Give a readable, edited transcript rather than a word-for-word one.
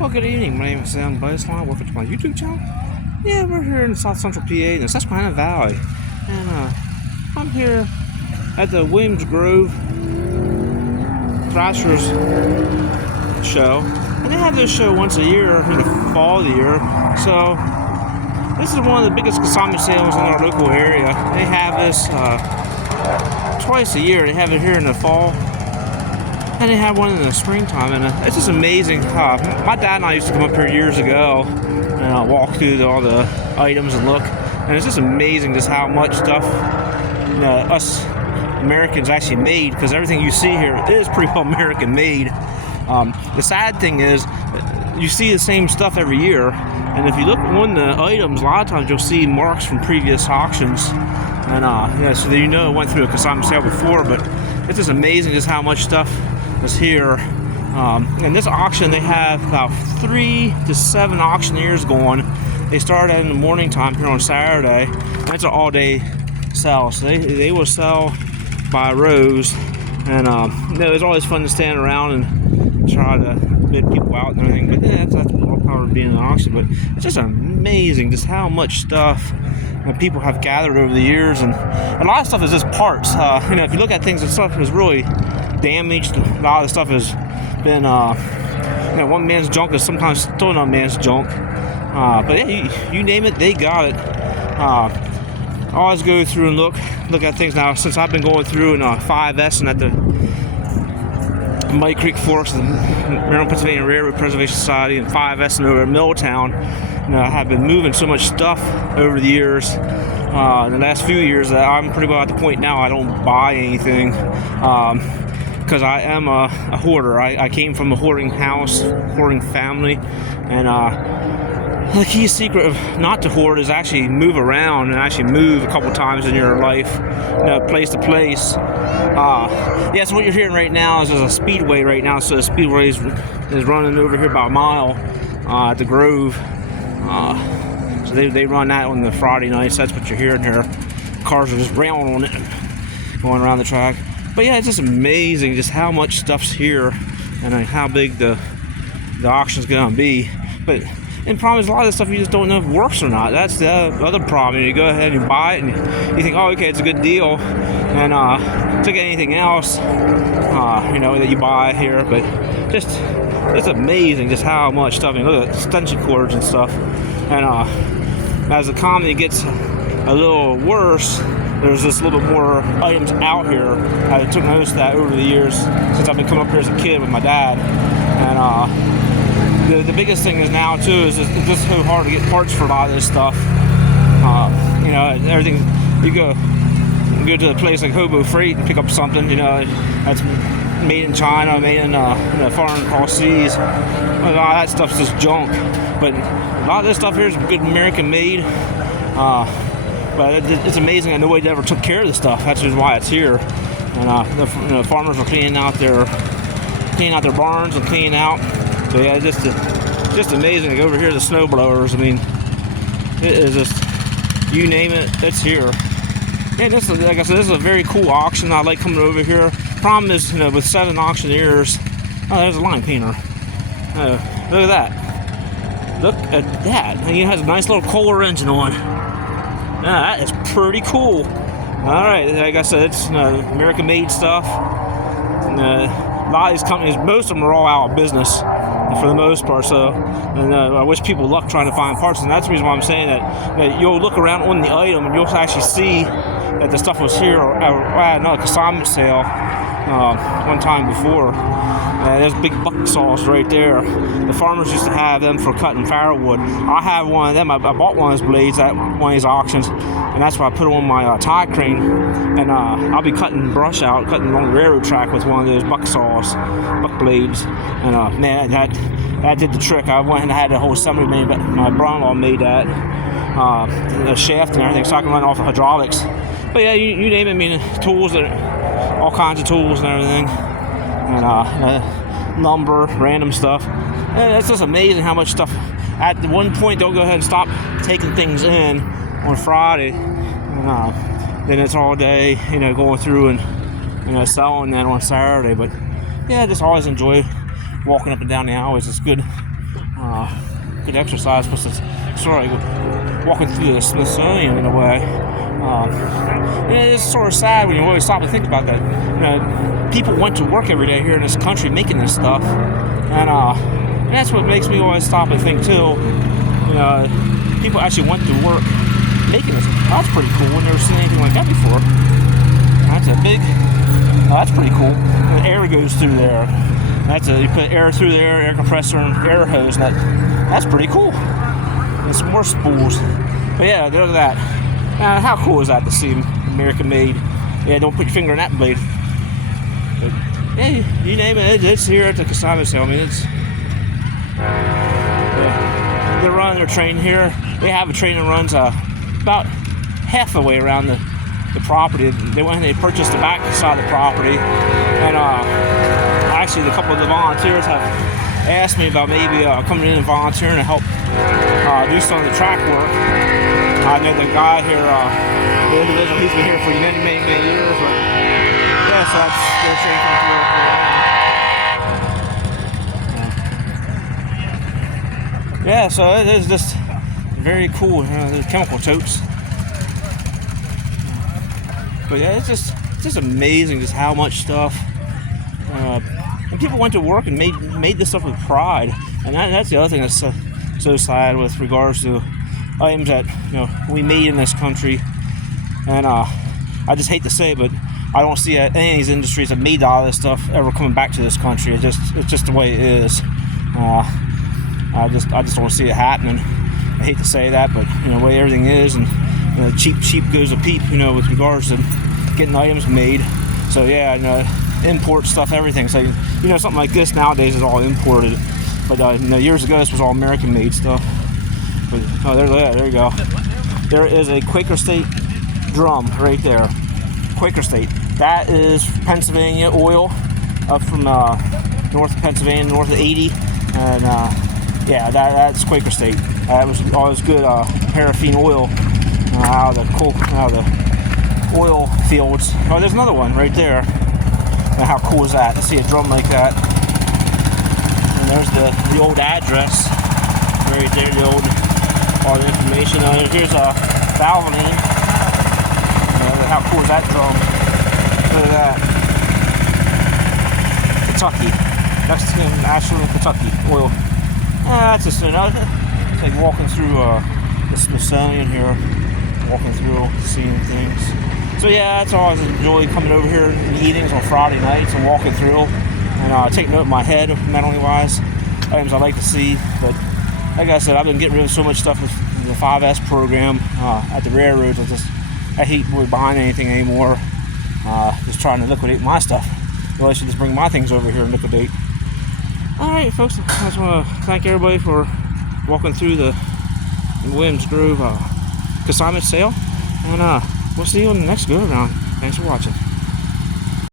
Well, good evening. My name is Sam Baseline. Welcome to my YouTube channel. Yeah, we're here in South Central PA in the Susquehanna Valley. And I'm here at the Williams Grove Thrashers show. And they have this show once a year in the fall of the year. So, this is one of the biggest consignment sales in our local area. They have this twice a year. They have it here in the fall. And they have one in the springtime, and it's just amazing. My dad and I used to come up here years ago and walk through all the items and look, and it's just amazing just how much stuff us Americans actually made, because everything you see here is pretty well American made. The sad thing is, you see the same stuff every year, and if you look on the items, a lot of times you'll see marks from previous auctions, and so you know it went through a consignment sale before, but it's just amazing just how much stuff is here. And this auction, they have about 3 to 7 auctioneers going. They start in the morning time here on Saturday, and it's an all-day sell, so they will sell by rows. And it's always fun to stand around and try to bid people out and everything, but yeah, that's all part of being an auction. But it's just amazing just how much stuff people have gathered over the years, and a lot of stuff is just parts. If you look at things, the stuff is really damaged. A lot of the stuff has been, one man's junk is sometimes still another man's junk. But yeah, you name it, they got it. I always go through and look at things now. Since I've been going through in 5S and at the Muddy Creek Forest, the Maryland Pennsylvania Railroad Preservation Society, and 5S and over at Milltown, I have been moving so much stuff over the years. In the last few years, I'm pretty well at the point now I don't buy anything, because I am a hoarder. I came from a hoarding house, hoarding family, and the key secret of not to hoard is actually move around and actually move a couple times in your life, place to place. So what you're hearing right now is there's a speedway right now. So the speedway is running over here about a mile at the Grove. So they run that on the Friday nights. That's what you're hearing here. Cars are just railing on it, going around the track. But yeah, it's just amazing just how much stuff's here and how big the auction's gonna be. But the problem is a lot of this stuff you just don't know if it works or not. That's the other problem. You go ahead and you buy it and you think, oh, okay, it's a good deal. And to get anything else, that you buy here. But it's amazing just how much stuff. Look at extension cords and stuff. And as the economy gets a little worse, there's just a little bit more items out here. I took notice of that over the years since I've been coming up here as a kid with my dad. And the biggest thing is now too is it's just so hard to get parts for a lot of this stuff. Everything you go to a place like Hobo Freight and pick up something, that's made in China, made in foreign cross seas. A lot of that stuff's just junk. But a lot of this stuff here is good American made. But it's amazing that nobody ever took care of the stuff. That's just why it's here. And the farmers are cleaning out their barns and cleaning out. So yeah, just amazing. Like over here, the snow blowers. I mean, it is just, you name it, it's here. Yeah, this is, like I said, this is a very cool auction. I like coming over here. Problem is, with 7 auctioneers. Oh, there's a line painter. Look at that. Look at that. And it has a nice little Kohler engine on. Yeah, that is pretty cool. All right, like I said, it's American-made stuff. And, a lot of these companies, most of them are all out of business for the most part. So, and I wish people luck trying to find parts. And that's the reason why I'm saying that you'll look around on the item and you'll actually see that the stuff was here at another consignment sale one time before. There's big buck saws right there. The farmers used to have them for cutting firewood. I have one of them. I bought one of those blades at one of these auctions, and that's why I put on my tie crane. And I'll be cutting brush out, cutting along the railroad track with one of those buck saws, buck blades. And man, that did the trick. I went and had the whole assembly made, but my brother-in-law made that, the shaft and everything, so I can run off of hydraulics. But yeah, you name it. I mean, tools, all kinds of tools and everything, and lumber, random stuff. And it's just amazing how much stuff. At one point, they'll go ahead and stop taking things in on Friday, and then it's all day, going through and selling that on Saturday. But yeah, I just always enjoy walking up and down the alleys. It's good Good exercise, plus it's sort of like walking through the Smithsonian in a way. It's sort of sad when you really stop and think about that. You know, people went to work every day here in this country making this stuff, and that's what makes me always stop and think too. You know, people actually went to work making this. That's pretty cool. I've never seen anything like that before. That's a big. That's pretty cool. The air goes through there. You put air through there, air compressor and air hose. That's pretty cool. And some more spools. But yeah, look at that. How cool is that to see American made? Yeah, don't put your finger on that blade. But yeah, you name it, it's here at the consignment sale. I mean, it's. Yeah. They're running their train here. They have a train that runs about half the way around the property. They went and they purchased the back side of the property, and actually a couple of the volunteers have asked me about maybe coming in and volunteering to help do some of the track work. I know the guy here, the individual, he's been here for many years, but yeah, so that's their train coming through right now. Yeah, so it is just very cool. The chemical totes. But yeah, it's just amazing just how much stuff. And people went to work and made this stuff with pride, and that's the other thing that's so sad with regards to items that we made in this country. And I just hate to say, but I don't see any of these industries that made all this stuff ever coming back to this country. It's just the way it is. I just don't see it happening. I hate to say that, but the way everything is, and cheap goes a peep, with regards to getting items made. So yeah, import stuff, everything. So something like this nowadays is all imported, but years ago this was all American made stuff. But there you go. There is a Quaker State drum right there. Quaker State. That is Pennsylvania oil up from north of Pennsylvania, north of 80, and yeah, that's Quaker State. That was always good paraffin oil out of the oil fields. Oh, there's another one right there. Now, how cool is that to see a drum like that? And there's the old address right there. All the information. Here's a Valvoline. How cool is that drum? Look at that. Kentucky. Mexican, Ashland, Kentucky oil. That's just it's like walking through the Smithsonian here, walking through, seeing things. So yeah, that's all I enjoy coming over here in the evenings on Friday nights and walking through and taking note in my head, mentally wise, items I like to see. But like I said, I've been getting rid of so much stuff with the 5S program at the railroads. I hate really buying anything anymore. Just trying to liquidate my stuff. Well, I should just bring my things over here and liquidate. Alright folks, I just want to thank everybody for walking through the Williams Grove consignment sale, and we'll see you on the next go around. Thanks for watching.